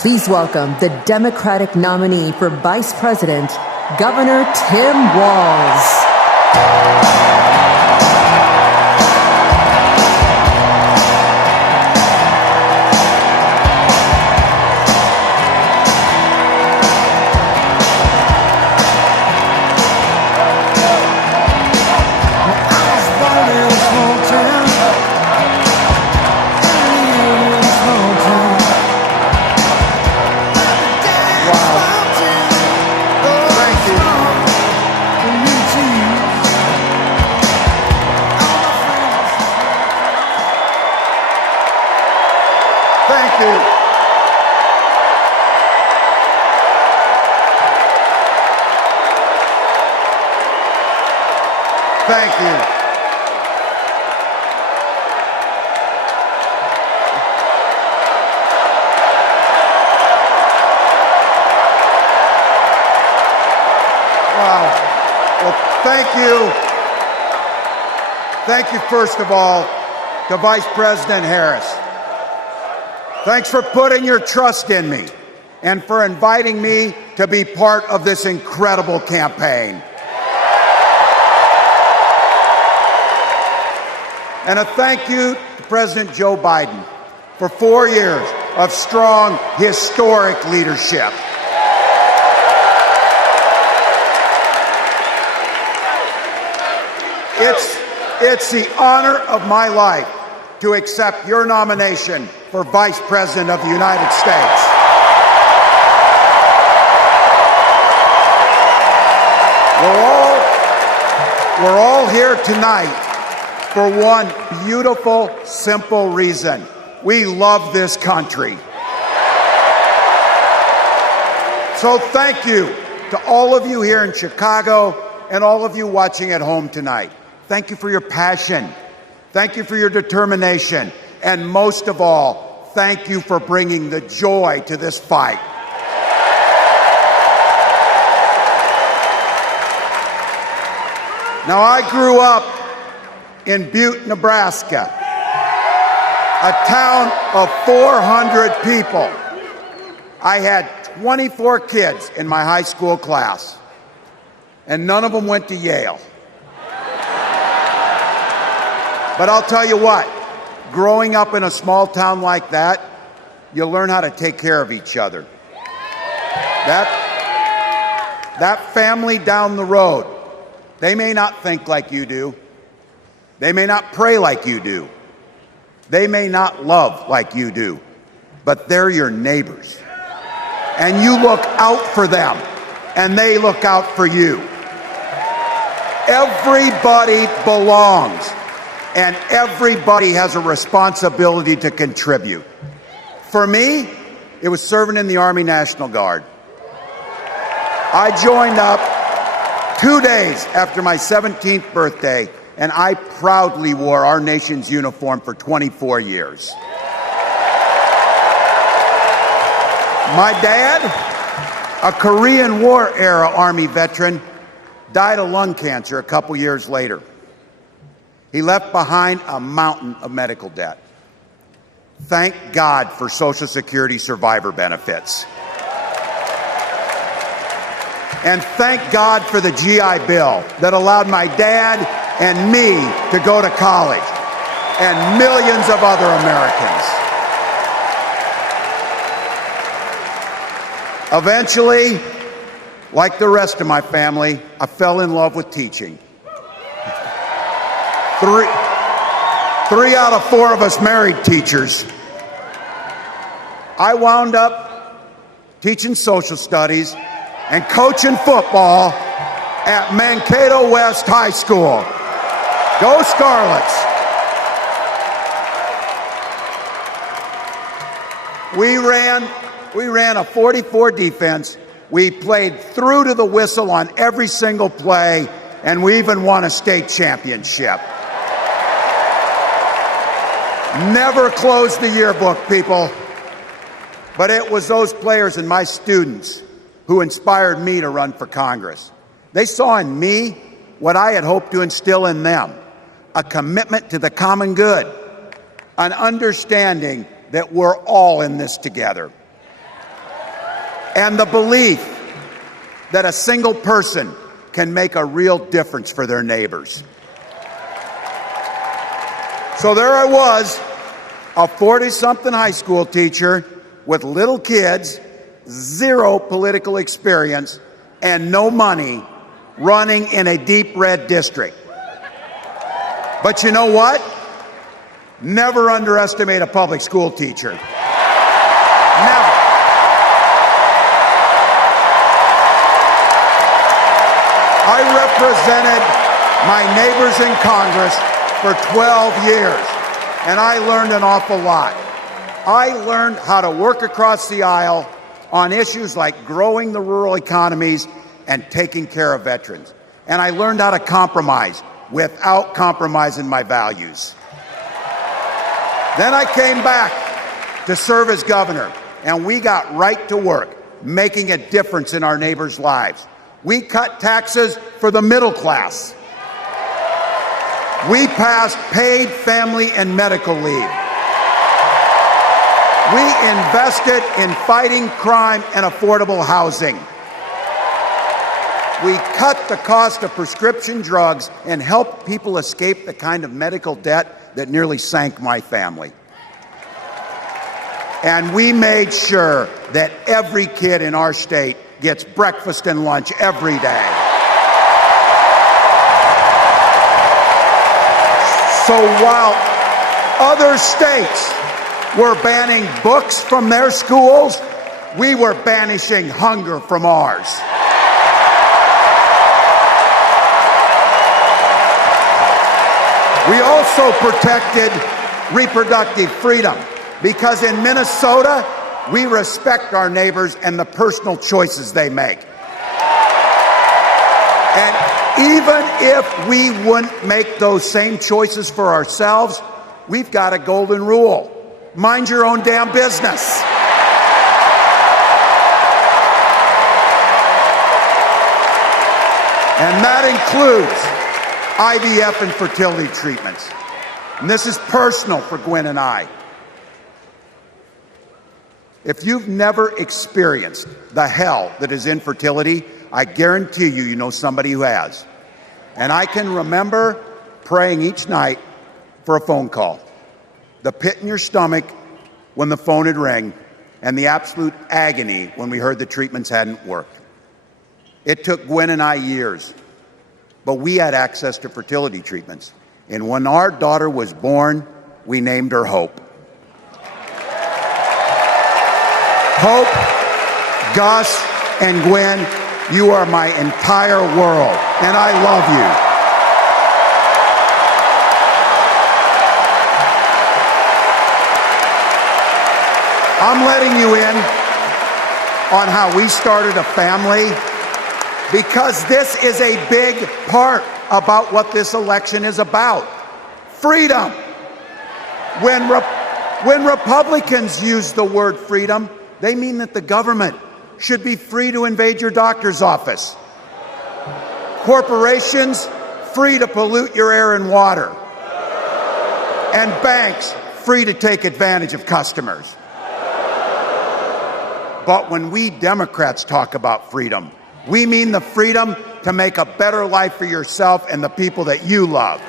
Please welcome the Democratic nominee for Vice President, Governor Tim Walz. Thank you. Thank you. Wow. Well, thank you. Thank you, first of all, to Vice President Harris. Thanks for putting your trust in me and for inviting me to be part of this incredible campaign. And a thank you to President Joe Biden for 4 years of strong, historic leadership. It's the honor of my life to accept your nomination for Vice President of the United States. We're all here tonight for one beautiful, simple reason. We love this country. So thank you to all of you here in Chicago and all of you watching at home tonight. Thank you for your passion. Thank you for your determination. And most of all, thank you for bringing the joy to this fight. Now, I grew up in Butte, Nebraska, a town of 400 people. I had 24 kids in my high school class, and none of them went to Yale. But I'll tell you what, growing up in a small town like that, you learn how to take care of each other. That family down the road, they may not think like you do. They may not pray like you do. They may not love like you do. But they're your neighbors. And you look out for them, and they look out for you. Everybody belongs. And everybody has a responsibility to contribute. For me, it was serving in the Army National Guard. I joined up 2 days after my 17th birthday, and I proudly wore our nation's uniform for 24 years. My dad, a Korean War-era Army veteran, died of lung cancer a couple years later. He left behind a mountain of medical debt. Thank God for Social Security survivor benefits. And thank God for the GI Bill that allowed my dad and me to go to college, and millions of other Americans. Eventually, like the rest of my family, I fell in love with teaching. Three out of 4 of us married teachers. I wound up teaching social studies and coaching football at Mankato West High School. Go Scarlets! We ran a 44 defense. We played through to the whistle on every single play, and we even won a state championship. Never closed the yearbook, people. But it was those players and my students who inspired me to run for Congress. They saw in me what I had hoped to instill in them, a commitment to the common good, an understanding that we're all in this together. and the belief that a single person can make a real difference for their neighbors. So there I was, a 40-something high school teacher with little kids, zero political experience, and no money, running in a deep red district. But you know what? Never underestimate a public school teacher. Never. I represented my neighbors in Congress for 12 years, and I learned an awful lot. I learned how to work across the aisle on issues like growing the rural economies and taking care of veterans. And I learned how to compromise without compromising my values. Then I came back to serve as governor, and we got right to work making a difference in our neighbors' lives. We cut taxes for the middle class. We passed paid family and medical leave. We invested in fighting crime and affordable housing. We cut the cost of prescription drugs and helped people escape the kind of medical debt that nearly sank my family. And we made sure that every kid in our state gets breakfast and lunch every day. So while other states were banning books from their schools, we were banishing hunger from ours. We also protected reproductive freedom because in Minnesota, we respect our neighbors and the personal choices they make. And even if we wouldn't make those same choices for ourselves, we've got a golden rule. Mind your own damn business. And that includes IVF and fertility treatments. And this is personal for Gwen and I. If you've never experienced the hell that is infertility, I guarantee you, you know somebody who has. And I can remember praying each night for a phone call. The pit in your stomach when the phone had rang, and the absolute agony when we heard the treatments hadn't worked. It took Gwen and I years, but we had access to fertility treatments. And when our daughter was born, we named her Hope. Hope, Gus, and Gwen, you are my entire world, and I love you. I'm letting you in on how we started a family because this is a big part about what this election is about. Freedom. When Republicans use the word freedom, they mean that the government should be free to invade your doctor's office. Corporations free to pollute your air and water. And banks free to take advantage of customers. But when we Democrats talk about freedom, we mean the freedom to make a better life for yourself and the people that you love.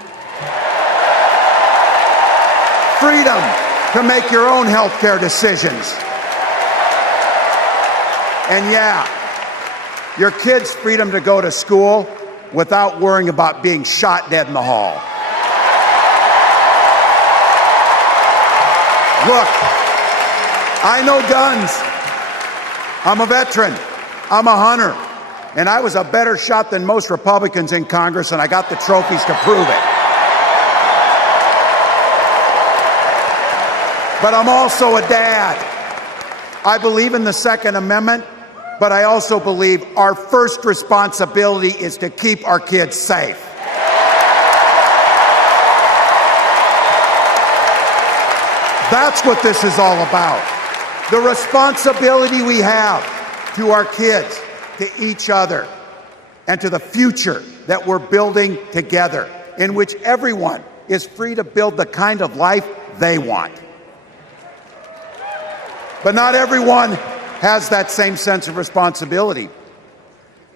Freedom to make your own health care decisions. And yeah, your kids' freedom to go to school without worrying about being shot dead in the hall. Look, I know guns. I'm a veteran. I'm a hunter. And I was a better shot than most Republicans in Congress, and I got the trophies to prove it. But I'm also a dad. I believe in the Second Amendment, but I also believe our first responsibility is to keep our kids safe. That's what this is all about. The responsibility we have to our kids, to each other, and to the future that we're building together, in which everyone is free to build the kind of life they want. But not everyone has that same sense of responsibility.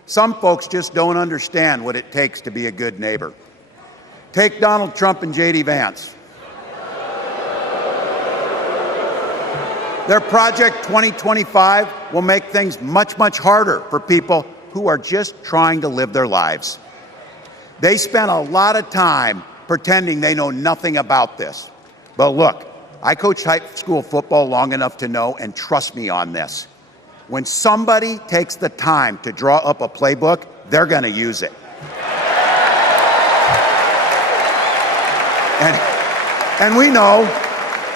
Some folks just don't understand what it takes to be a good neighbor. Take Donald Trump and J.D. Vance. Their Project 2025 will make things much, much harder for people who are just trying to live their lives. They spent a lot of time pretending they know nothing about this. But look, I coached high school football long enough to know, and trust me on this, when somebody takes the time to draw up a playbook, they're going to use it. And we know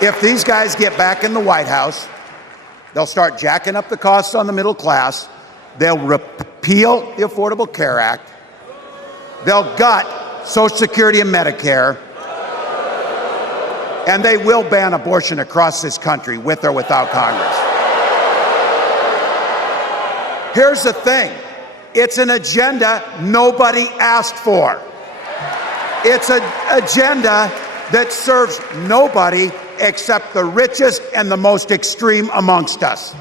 if these guys get back in the White House, they'll start jacking up the costs on the middle class. They'll repeal the Affordable Care Act. They'll gut Social Security and Medicare. And they will ban abortion across this country, with or without Congress. Here's the thing. It's an agenda nobody asked for. It's an agenda that serves nobody except the richest and the most extreme amongst us.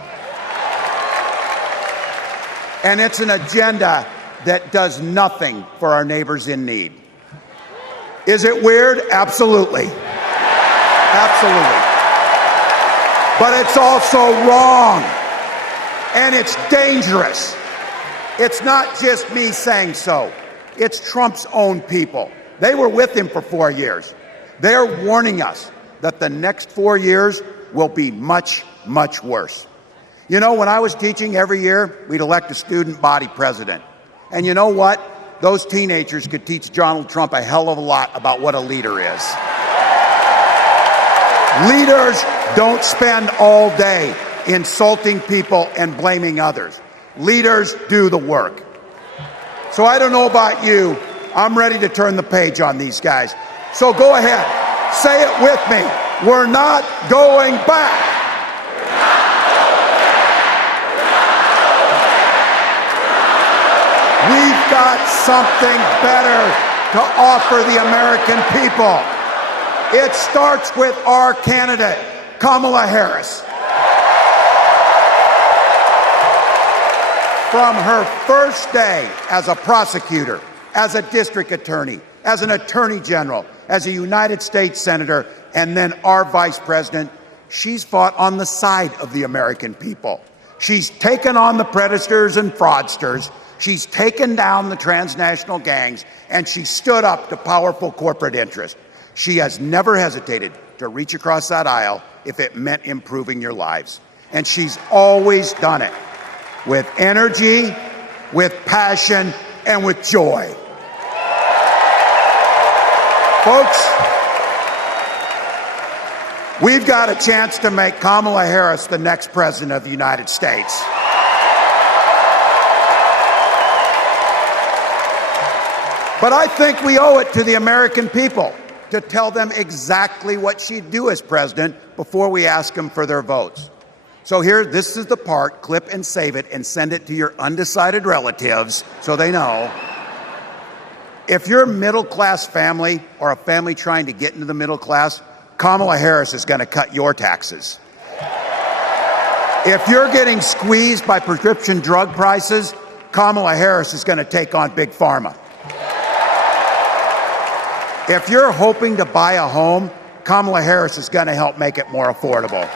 And it's an agenda that does nothing for our neighbors in need. Is it weird? Absolutely. Absolutely. But it's also wrong. And it's dangerous. It's not just me saying so. It's Trump's own people. They were with him for 4 years. They're warning us that the next 4 years will be much, much worse. You know, when I was teaching every year, we'd elect a student body president. And you know what? Those teenagers could teach Donald Trump a hell of a lot about what a leader is. Leaders don't spend all day insulting people and blaming others. Leaders do the work. So I don't know about you. I'm ready to turn the page on these guys. So go ahead. Say it with me. We're not going back. We've got something better to offer the American people. It starts with our candidate, Kamala Harris. From her first day as a prosecutor, as a district attorney, as an attorney general, as a United States senator, and then our vice president, she's fought on the side of the American people. She's taken on the predators and fraudsters. She's taken down the transnational gangs, and she stood up to powerful corporate interests. She has never hesitated to reach across that aisle if it meant improving your lives. And she's always done it with energy, with passion, and with joy. Folks, we've got a chance to make Kamala Harris the next president of the United States. But I think we owe it to the American people to tell them exactly what she'd do as president before we ask them for their votes. So here, this is the part, clip and save it and send it to your undecided relatives so they know. If you're a middle-class family or a family trying to get into the middle class, Kamala Harris is going to cut your taxes. If you're getting squeezed by prescription drug prices, Kamala Harris is going to take on Big Pharma. If you're hoping to buy a home, Kamala Harris is going to help make it more affordable.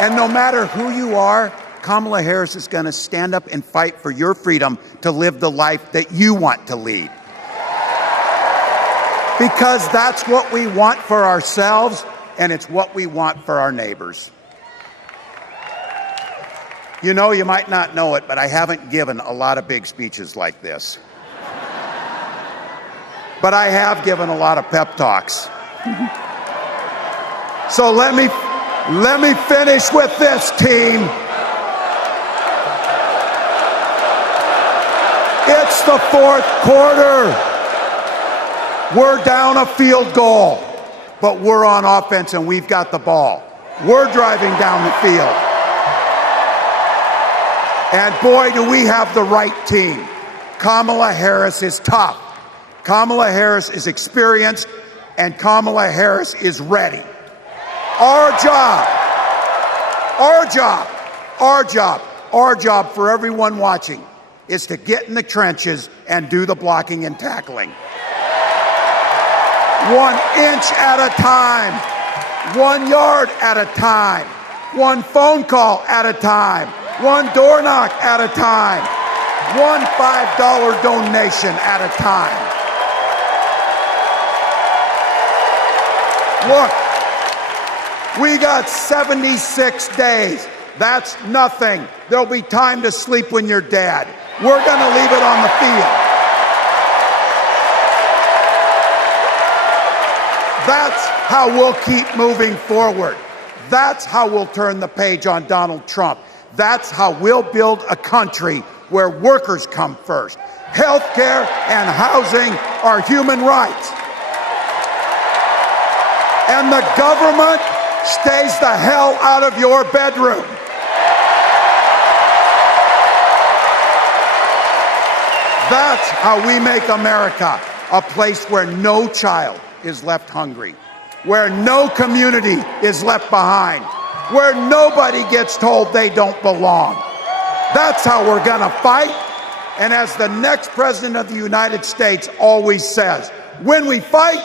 And no matter who you are, Kamala Harris is going to stand up and fight for your freedom to live the life that you want to lead. Because that's what we want for ourselves, and it's what we want for our neighbors. You know, you might not know it, but I haven't given a lot of big speeches like this. But I have given a lot of pep talks. So let me finish with this, team. It's the fourth quarter. We're down a field goal, but we're on offense and we've got the ball. We're driving down the field. And boy, do we have the right team. Kamala Harris is tough. Kamala Harris is experienced, and Kamala Harris is ready. Our job Our job for everyone watching is to get in the trenches and do the blocking and tackling. 1 inch at a time, 1 yard at a time, 1 phone call at a time, 1 door knock at a time, 1 $5 donation at a time. Look, we got 76 days. That's nothing. There'll be time to sleep when you're dead. We're going to leave it on the field. That's how we'll keep moving forward. That's how we'll turn the page on Donald Trump. That's how we'll build a country where workers come first. Healthcare and housing are human rights. And the government stays the hell out of your bedroom. That's how we make America a place where no child is left hungry, where no community is left behind, where nobody gets told they don't belong. That's how we're going to fight. And as the next president of the United States always says, when we fight,